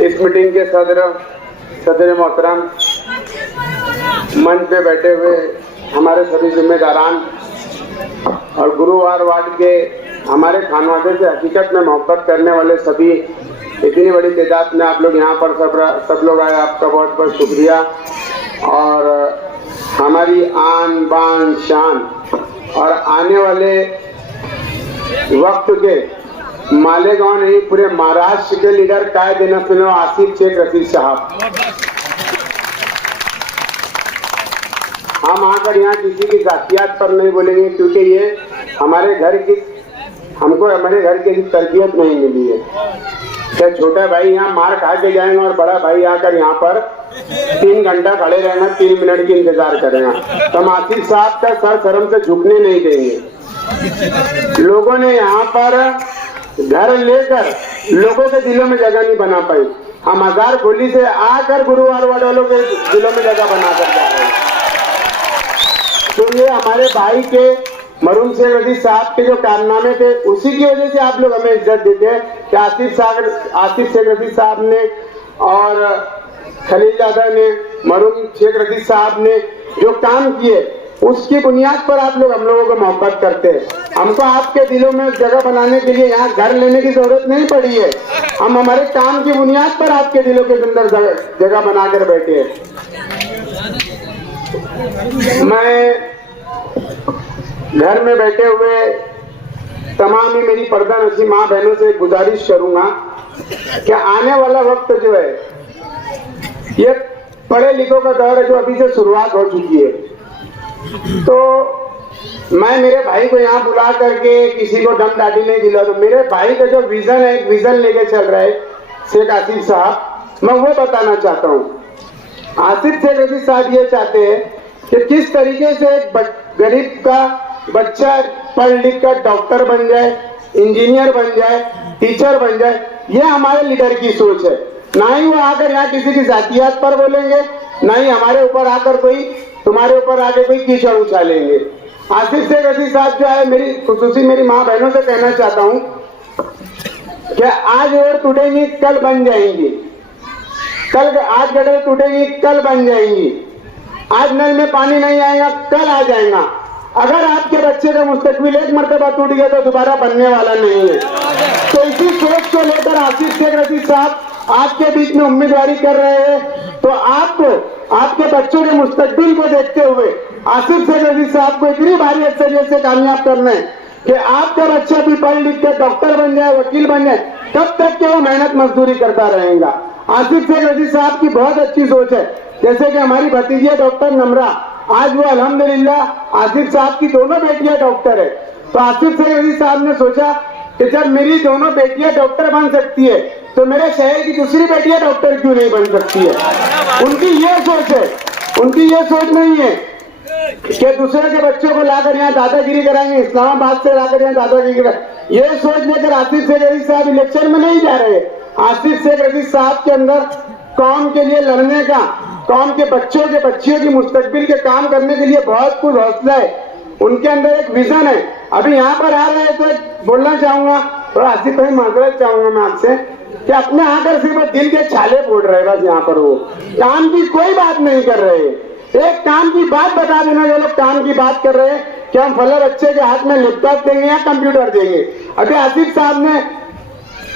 इस मीटिंग के सदर मोहतरम, मंच पे बैठे हुए हमारे सभी जिम्मेदारान और गुरुवार वार्ड के हमारे खानवादे से हकीकत में मोहब्बत करने वाले सभी, इतनी बड़ी तादाद में आप लोग यहाँ पर सब लोग आए, आपका बहुत बहुत शुक्रिया। और हमारी आन बान शान और आने वाले वक्त के मालेगांव नहीं पूरे महाराष्ट्र के लीडर कायदे आसिफ शेख रशीद साहब, हम आकर यहाँ किसी की जातियात पर नहीं बोलेंगे, क्योंकि ये हमारे घर की तरबियत नहीं मिली है। क्या छोटा भाई यहाँ मार खा के जाएंगे और बड़ा भाई आकर यहाँ पर 3 घंटा खड़े रहना, 3 मिनट की इंतजार करेगा, तो हम आसिफ साहब का सर शर्म से झुकने नहीं देंगे। लोगों ने यहाँ पर घर लेकर लोगों के दिलों में जगह नहीं बना पाई, हम हजार गोली से आकर गुरुवार वार्ड वालों के दिलों में जगह बनाकर जा रहे हैं। तो ये हमारे भाई के मरून शेख रशीद साहब के जो कारनामे थे, उसी की वजह से आप लोग हमें इज्जत देते हैं कि आसिफ शेख रशीद साहब ने और खलील यादव ने, मरून शेख रशीद साहब ने जो काम किए, उसकी बुनियाद पर आप लोग हम लोगों को मोहब्बत करते हैं। हमको आपके दिलों में जगह बनाने के लिए यहाँ घर लेने की जरूरत नहीं पड़ी है, हम हमारे काम की बुनियाद पर आपके दिलों के अंदर जगह बनाकर बैठे हैं। मैं घर में बैठे हुए तमाम ही मेरी पर्दा नशी माँ बहनों से गुजारिश करूंगा कि आने वाला वक्त जो है, ये पढ़े लिखों का दौर है जो अभी से शुरुआत हो चुकी है। तो मैं मेरे भाई को यहाँ बुला करके किसी को दम दाढ़ी नहीं दिला, तो मेरे भाई का जो विजन है, एक विजन लेके चल रहा है शेख आसिफ साहब, मैं वो बताना चाहता हूँ। आसिफ शेख रशीद साहब ये चाहते हैं कि किस तरीके से एक गरीब का बच्चा पढ़ लिख कर डॉक्टर बन जाए, इंजीनियर बन जाए, टीचर बन जाए, ये हमारे लीडर की सोच है। ना ही वो आकर यहाँ किसी की जातियात पर बोलेंगे, ना ही हमारे ऊपर आकर तुम्हारे ऊपर आके कोई कीचड़ उछालेंगे। आसिफ शेख रशीद साहब जो है, मेरी माँ बहनों से कहना चाहता हूँ कि आज और टूटेंगी कल बन जाएंगी, आज गटर टूटेंगी कल बन जाएंगी, आज नल में पानी नहीं आएगा कल आ जाएगा। अगर आपके बच्चे का मुस्तकबिल एक मर्तबा टूट गया तो दोबारा बनने वाला नहीं है। तो इसी सोच को लेकर आसिफ शेख रशीद साहब आपके बीच में उम्मीदवारी कर रहे हैं। तो आपको आपके बच्चों के मुस्तकबिल को देखते हुए आसिफ शेख रशीद साहब को इतनी भारी अक्सरियत से कामयाब करना है कि आपका बच्चा भी पढ़ लिख कर डॉक्टर बन जाए, वकील बन जाए, तब तक के वो मेहनत मजदूरी करता रहेगा। आसिफ शेख रशीद साहब की बहुत अच्छी सोच है। जैसे कि हमारी भतीजी डॉक्टर नमरा, आज वो अल्हम्दुलिल्लाह आसिफ साहब की दोनों बेटियां डॉक्टर है। तो आसिफ शेख रशीद साहब ने सोचा कि जब मेरी दोनों बेटियां डॉक्टर बन सकती है, तो मेरे शहर की दूसरी बेटियां डॉक्टर क्यों नहीं बन सकती है। उनकी ये सोच है, उनकी ये सोच नहीं है कि दूसरे के बच्चों को लाकर यहाँ दादागिरी कराएंगे, इस्लामाबाद से लाकर यहाँ दादागिरी कराएंगे। ये सोच लेकर आसिफ शेख रशीद साहब इलेक्शन में नहीं जा रहे। आसिफ शेख रशीद साहब के अंदर कौम के लिए लड़ने का, कौम के बच्चियों की मुस्तकबिल के काम करने के लिए बहुत कुछ हौसला है, उनके अंदर एक विजन है। अभी यहाँ पर आ रहे हैं तो बोलना चाहूंगा, थोड़ा आसिफ भाई माजरत चाहूंगा मैं आपसे कि अपने आकर सिर्फ दिल के छाले फोड़ रहे बस, यहाँ पर वो काम की कोई बात नहीं कर रहे। एक काम की बात बता देना, जो लोग काम की बात कर रहे हैं कि हम फला बच्चे के हाथ में लैपटॉप देंगे या कंप्यूटर देंगे। अभी आसिफ साहब ने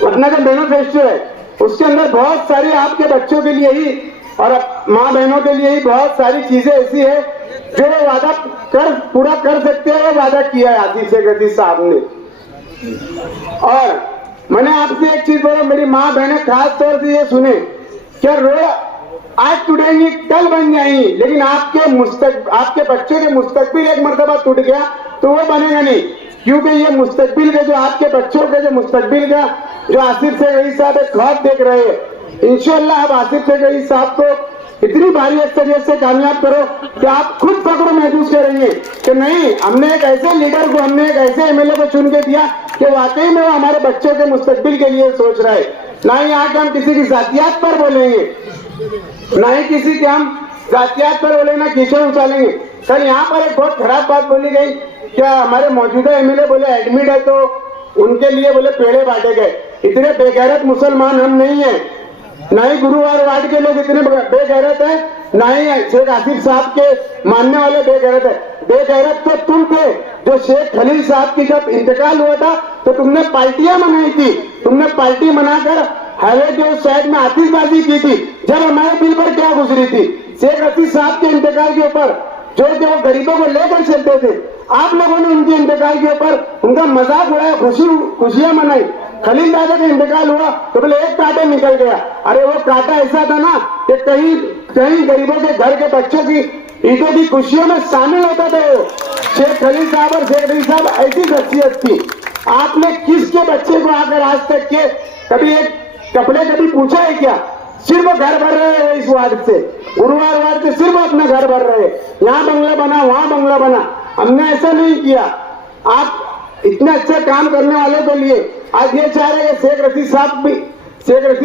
अपना जो मैनिफेस्टो है उसके अंदर बहुत सारी आपके बच्चों के लिए ही और माँ बहनों के लिए ही बहुत सारी चीजें ऐसी है जो वो वादा पूरा कर सकते हैं, वो वादा किया है आसिफ शेख रशीद साहब ने। और मैंने आपसे एक चीज बोला, मेरी माँ बहनें खास तौर से ये सुने क्या रोड आज टूटेंगी कल बन जाएंगी, लेकिन आपके बच्चों के मुस्तकबिल एक मर्तबा टूट गया तो वो बनेगा नहीं। क्योंकि ये मुस्तकबिल के जो आपके बच्चों के जो मुस्तकबिल का जो आसिफ शेख रशीद साहब एक ख्वाब देख रहे हैं, इंशाअल्लाह अब आसिफ शेख रशीद साहब को इतनी भारी अक्सरियत से कामयाब करो कि आप खुद फख्र महसूस करेंगे कि नहीं, हमने एक ऐसे लीडर को, हमने एक ऐसे एमएलए को चुन के दिया कि वाकई में वो हमारे बच्चों के मुस्तकबिल के लिए सोच रहा है। ना ही आके हम किसी की जातियात पर बोलेंगे, ना ही किसी के हम जातियात पर बोलेंगे, ना कीचड़ उछालेंगे। सर यहाँ पर एक बहुत खराब बात बोली गई, क्या हमारे मौजूदा एमएलए बोले एडमिट है तो उनके लिए बोले पेड़े बांटे गए। इतने बेगैरत मुसलमान हम नहीं है ना ही गुरुवार वार्ड के लोग इतने बेगैरत है, ना ही शेख आसिफ साहब के मानने वाले बेगैरत है। बेगैरत तो तुम थे जो शेख खलील साहब की जब इंतकाल हुआ था तो तुमने पार्टियां मनाई थी, तुमने पार्टी मनाकर हाईवे के उस साइड में आतिशबाजी की थी। जब हमारे दिल पर क्या गुजरी थी, शेख आसिफ साहब के इंतकाल के ऊपर जो वो गरीबों को लेकर चलते थे, आप लोगों ने उनके इंतकाल के ऊपर उनका मजाक उड़ाया, खुशियां मनाई। खलील दादा का इंतकाल हुआ तो बोले एक कांटा निकल गया। अरे वो कांटा ऐसा था ना कि कहीं कहीं गरीबों के घर के बच्चों की ईदों की खुशियों में शामिल होता था। वो शेख खलील साहब और शेख रईस साहब ऐसी शख्सियत थी। आपने किसके बच्चे को आकर आज तक के कभी एक कपड़े कभी पूछा है क्या? सिर्फ घर भर रहे हैं इस वार्ड से, गुरुवार वार्ड से सिर्फ अपना घर भर रहे हैं। यहाँ बंगला बना, वहां बंगला बना, हमने ऐसा नहीं किया। आप इतने अच्छे काम करने वालों के लिए आज ये चाह रहे हैं शेख रशीद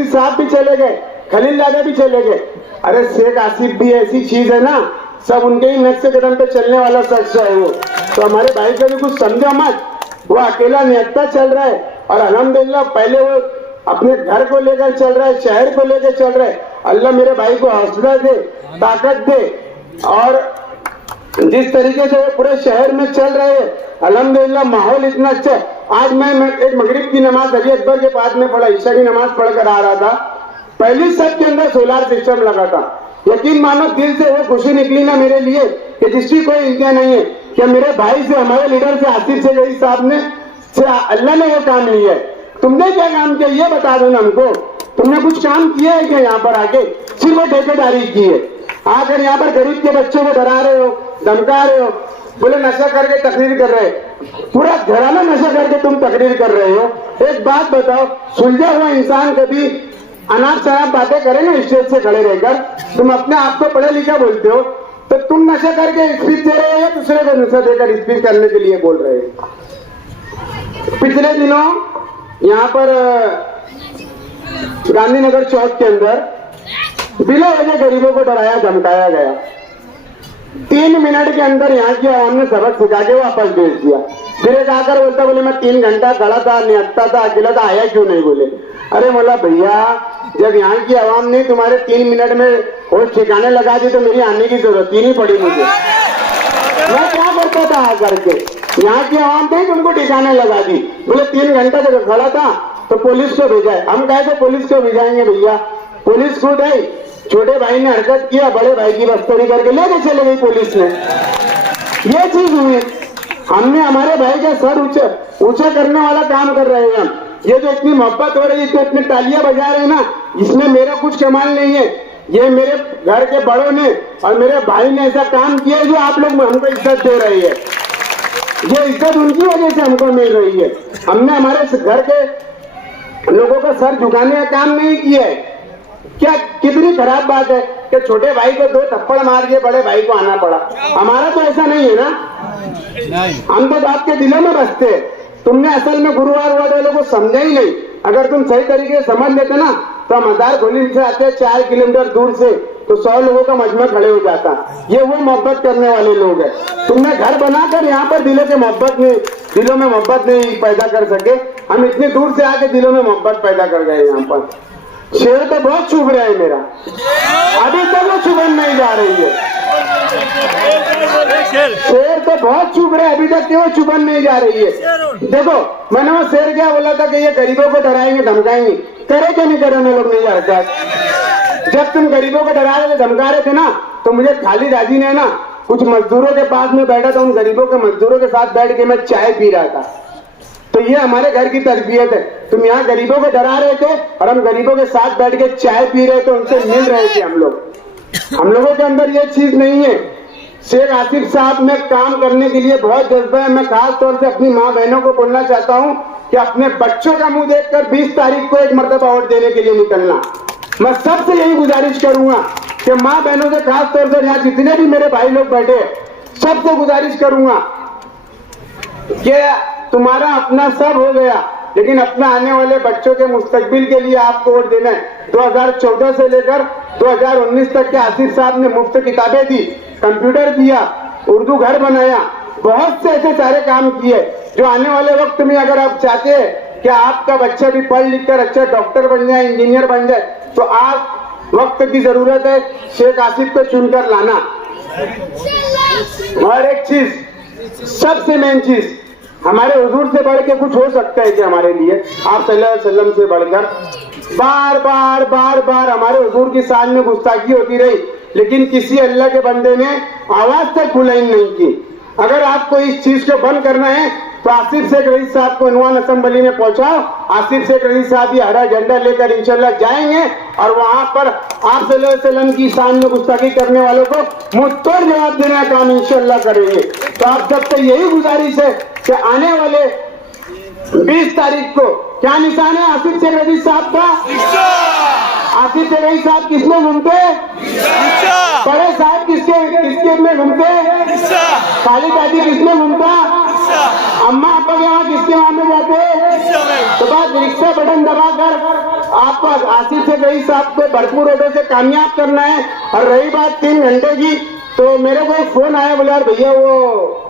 साहब भी चले गए, खलील दादा भी चले गए। अरे शेख आसिफ भी ऐसी चीज है ना, सब उनके ही नक्शे कदम पे चलने वाला शख्स है वो। तो हमारे भाई को भी कुछ समझो मत, वो अकेला निहत्ता चल रहा है और अल्हम्दुलिल्लाह पहले वो अपने घर को लेकर चल रहा है, शहर को लेकर चल रहा है। अल्लाह मेरे भाई को हौसला दे, ताकत दे। और जिस तरीके से वो पूरे शहर में चल रहे हैं, अल्हम्दुलिल्लाह माहौल इतना अच्छा है। आज मैं एक मगरिब की नमाज अली अकबर के पास में पढ़ा, ईशा की नमाज पढ़कर आ रहा था। पहली सब के अंदर सोलार सिस्टम लगा था। यकीन मानो दिल से वो खुशी निकली ना मेरे लिए कि जिसकी कोई इंतहा नहीं है कि मेरे भाई से, हमारे लीडर से, आसिफ से, रईस साहब ने, से अल्लाह ने वो काम लिया है। तुमने क्या काम किया ये बता दो ना हमको। तुमने कुछ काम किया है क्या? यहाँ पर आके सिर्फ वो ठेकेदारी की है। आकर यहाँ पर गरीब के बच्चों को डरा रहे हो, धमका रहे हो, बोले नशा करके तकरीर कर रहे, पूरा घराना नशा करके तुम तकरीर कर रहे हो। एक बात बताओ, सुलझा हुआ इंसान कभी अनाप शनाप बातें करे ना स्टेज से खड़े रहकर? तुम अपने आप को पढ़े लिखा बोलते हो, तो तुम नशा करके स्पीच दे रहे हो या दूसरे को नशा देकर स्पीच करने के लिए बोल रहे हो? पिछले दिनों यहाँ पर गांधीनगर चौक के अंदर बिना वजह गरीबों को डराया धमकाया गया। 3 मिनट के अंदर यहाँ की आवाम ने सबक सिखा के वापस भेज दिया। फिर एक आकर बोलता, बोले मैं 3 घंटा खड़ा था, निहत्ता था, अकेला था, आया क्यों नहीं? बोले अरे बोला भैया, जब यहाँ की आवाम ने तुम्हारे 3 मिनट में होश ठिकाने लगा दी तो मेरी आने की जरूरत ही नहीं पड़ी मुझे। मैं क्या करता था आकर के? यहाँ की आवाम ने तुमको ठिकाने लगा दी। बोले 3 घंटा जब खड़ा था तो पुलिस को भेजा है। हम कहे तो पुलिस को भेजाएंगे भैया, पुलिस खुद आई। छोटे भाई ने हरकत किया, बड़े भाई की बस्तरी करके लेके चले गई पुलिस ने। ये चीज हुई। हमने हमारे भाई का सर ऊंचा करने वाला काम कर रहे हैं हम। ये जो इतनी मोहब्बत हो रही है, तो इतनी तालियां बजा रहे हैं ना, इसमें मेरा कुछ कमाल नहीं है। ये मेरे घर के बड़ों ने और मेरे भाई ने ऐसा काम किया है जो आप लोग हमको इज्जत दे रही है। ये इज्जत उनकी वजह से हमको मिल रही है। हमने हमारे घर के लोगों का सर झुकाने का काम नहीं किया है। क्या कितनी खराब बात है कि छोटे भाई को 2 थप्पड़ मार के बड़े भाई को आना पड़ा। हमारा तो ऐसा नहीं है ना, हम तो आपके दिलों में बसते हैं। तुमने असल में गुरुवार वालों को समझा ही नहीं। अगर तुम सही तरीके से समझ लेते ना तो हम हजार गोली से आते 4 किलोमीटर दूर से तो 100 लोगों का मजमा खड़े हो जाता। ये वो मोहब्बत करने वाले लोग हैं। तुमने घर बनाकर यहाँ पर दिलों में मोहब्बत नहीं पैदा कर सके। हम इतनी दूर से आके दिलों में मोहब्बत पैदा कर गए। यहाँ पर शेर तो बहुत चुभ रहा है मेरा, अभी तक वो चुभन नहीं जा रही है। शेर तो बहुत चुभ रहा है, अभी तक वो चुभन नहीं जा रही है। देखो मैंने वो शेर क्या बोला था कि ये गरीबों को डराएंगे धमकाएंगे, करे क्या नहीं करे लोग नहीं जाते। जब तुम गरीबों को डरा रहे थे, धमका रहे थे ना, तो मुझे खालिद हाजी ने ना कुछ मजदूरों के पास में बैठा था, उन गरीबों के मजदूरों के साथ बैठ के मैं चाय पी रहा था। तो ये हमारे घर की तरबियत है। तुम यहाँ गरीबों को डरा रहे थे और हम गरीबों के साथ बैठ के चाय पी रहे थे, उनसे मिल रहे थे हम लोग। हम लोगों के अंदर ये चीज नहीं है। शेख आसिफ साहब में काम करने के लिए बहुत जज्बा है। मैं खास तौर से अपनी माँ बहनों को बोलना चाहता हूँ कि अपने बच्चों का मुंह देखकर 20 तारीख को एक मर्तबा वोट देने के लिए निकलना। मैं सबसे यही गुजारिश करूंगा कि माँ बहनों से, खास तौर से यहाँ जितने भी मेरे भाई लोग बैठे, सबसे गुजारिश करूंगा कि तुम्हारा अपना सब हो गया, लेकिन अपना आने वाले बच्चों के मुस्तकबिल के लिए आपको वोट देना है। 2014 से लेकर 2019 तक के आसिफ साहब ने मुफ्त किताबें दी, कंप्यूटर दिया, उर्दू घर बनाया, बहुत से ऐसे सारे काम किए जो आने वाले वक्त में अगर आप चाहते हैं कि आपका बच्चा भी पढ़ लिख कर अच्छा डॉक्टर बन जाए, इंजीनियर बन जाए, तो आप वक्त की जरूरत है शेख आसिफ को चुनकर लाना। और एक चीज, सबसे मेन चीज, हमारे हुजूर से बढ़ के कुछ हो सकता है कि हमारे लिए आप सल्लल्लाहु अलैहि वसल्लम से बढ़कर बार बार हमारे हुजूर की शान में गुस्ताखी होती रही, लेकिन किसी अल्लाह के बंदे ने आवाज तक बुलंद नहीं की। अगर आपको इस चीज को बंद करना है तो आसिफ शेख रईस साहब को इनवान असेंबली में पहुंचाओ। आसिफ शेख रईस साहब ये हरा झंडा लेकर इंशाल्लाह जाएंगे और वहां पर आप सल्लल्लाहु अलैहि वसल्लम की शान में गुस्ताखी करने वालों को मुंह तोड़ जवाब देने का काम इंशाल्लाह करेंगे। तो आप सबसे यही गुजारिश है कि आने वाले 20 तारीख को क्या निशान है आसिफ शेख रईस साहब का? आसिफ शेख रईस साहब किसमें घूमते? बड़े साहब किसके में घूमते? काली दादी किसमें घूमता? अम्मा आपा के वहाँ किसके वहां में जाते? तो बात रिक्शा बटन दबाकर आपको आसिफ शेख रईस साहब को भरपूर ऑटो से कामयाब करना है। और रही बात 3 घंटे की, तो मेरे को एक फोन आया, बोले यार भैया वो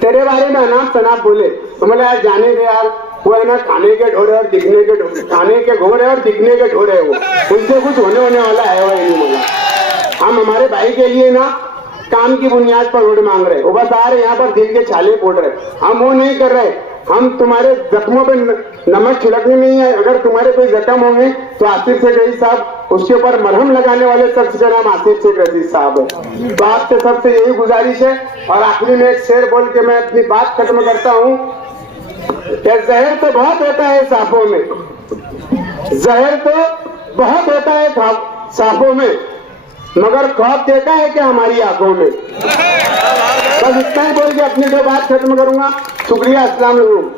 तेरे बारे में अनाप शनाप बोले। तो बोले यार जाने दे यार, वो है ना खाने के ढोरे और दिखने के ढोरे, खाने के घोड़े और दिखने के ढोरे, वो उनसे कुछ होने वाला है वो नहीं। बोला हम हमारे भाई के लिए ना काम की बुनियाद पर वोट मांग रहे, वो बस आ रहे यहाँ पर दिल के छाले फोड़ रहे, हम वो नहीं कर रहे। हम तुम्हारे जख्मों पे नमक छिड़कने नहीं है। अगर तुम्हारे कोई जख्म होंगे तो आसिफ शेख रईस साहब उसके ऊपर मरहम लगाने वाले शख्स का नाम आसिफ शेख रईस साहब है। तो आपसे सबसे यही गुजारिश है। और आखिरी में एक शेर बोल के मैं अपनी बात खत्म करता हूँ कि जहर तो बहुत होता है सांपों में, जहर तो बहुत होता है सांपों में, मगर खौफ देखा है कि हमारी आंखों में। बस इतना ही बोल के अपनी 2 बात खत्म करूंगा। शुक्रिया, अस्सलाम वालेकुम।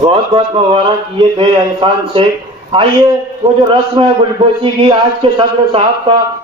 बहुत बहुत मुबारक। ये थे एहसान शेख। आइए वो जो रस्म है गुलपोशी की आज के सदर साहब का